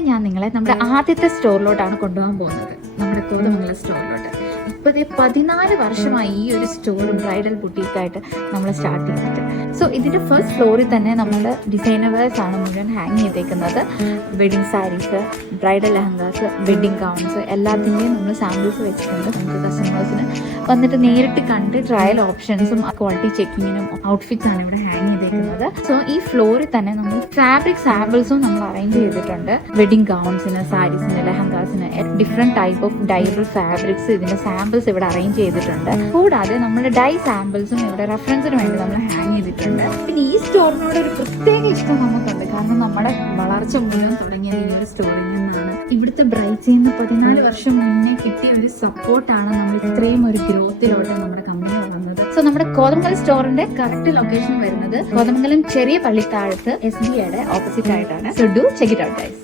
ഇന്ന് ഞാൻ നിങ്ങളെ നമ്മുടെ ആദ്യത്തെ സ്റ്റോറിലോട്ടാണ് കൊണ്ടുപോകാൻ പോകുന്നത്, നമ്മുടെ കോതമംഗലം സ്റ്റോറിലോട്ട്. ഇപ്പോഴത്തെ 14 വർഷമായി ഈ ഒരു സ്റ്റോർ ബ്രൈഡൽ ബുട്ടീക്കായിട്ട് നമ്മൾ സ്റ്റാർട്ട് ചെയ്തിട്ട്. സോ ഇതിൻ്റെ ഫസ്റ്റ് ഫ്ലോറിൽ തന്നെ നമ്മുടെ ഡിസൈനേഴ്സ് ആണ് മുഴുവൻ ഹാങ് ചെയ്തേക്കുന്നത്. Wedding sarees, bridal lehengas, wedding gowns എല്ലാത്തിൻ്റെയും നമ്മൾ സാമ്പിൾസ് വെച്ചിട്ടുണ്ട്. നമുക്ക് കസ്റ്റമേഴ്സിന് വന്നിട്ട് നേരിട്ട് കണ്ട് ട്രയൽ ഓപ്ഷൻസും ക്വാളിറ്റി ചെക്കിങ്ങിനും ഔട്ട്ഫിറ്റ്സ് ആണ് ഇവിടെ ഹാങ് ചെയ്തേക്കുന്നത്. സോ ഈ ഫ്ലോറിൽ തന്നെ നമ്മൾ ഫാബ്രിക് സാമ്പിൾസും നമ്മൾ അറേഞ്ച് ചെയ്തിട്ടുണ്ട്. വെഡിങ് ഗൗൺസിന്, സാരീസിന്, ലെഹങ്കാസിന് different type of dyeable fabrics ഇതിൻ്റെ സാമ്പിൾസ് ഇവിടെ അറേഞ്ച് ചെയ്തിട്ടുണ്ട്. കൂടാതെ നമ്മുടെ ഡൈ സാമ്പിൾസും ഇവിടെ റെഫറൻസിന് വേണ്ടി നമ്മൾ ഹാങ് ചെയ്തിട്ടുണ്ട്. പിന്നെ ഈ സ്റ്റോറിനോട് ഒരു പ്രത്യേക ഇഷ്ടം നമുക്കുണ്ട്, കാരണം നമ്മുടെ വളർച്ച മുഴുവൻ തുടങ്ങിയത് ഈ ഒരു സ്റ്റോറിൽ നിന്നാണ്. ഇവിടുത്തെ ബ്രൈഡ്സിൽ നിന്ന് 14 വർഷം മുന്നേ കിട്ടിയ ഒരു സപ്പോർട്ടാണ് നമ്മൾ ഇത്രയും ഒരു ഗ്രോത്തിലോട്ട് നമ്മുടെ കമ്പനി വന്നത്. സോ നമ്മുടെ കോതമംഗലം സ്റ്റോറിന്റെ കറക്റ്റ് ലൊക്കേഷൻ വരുന്നത് കോതമംഗലം ചെറിയ പള്ളിത്താഴത്ത് SBIയുടെ ഓപ്പോസിറ്റ് ആയിട്ടാണ്. So do check it out guys.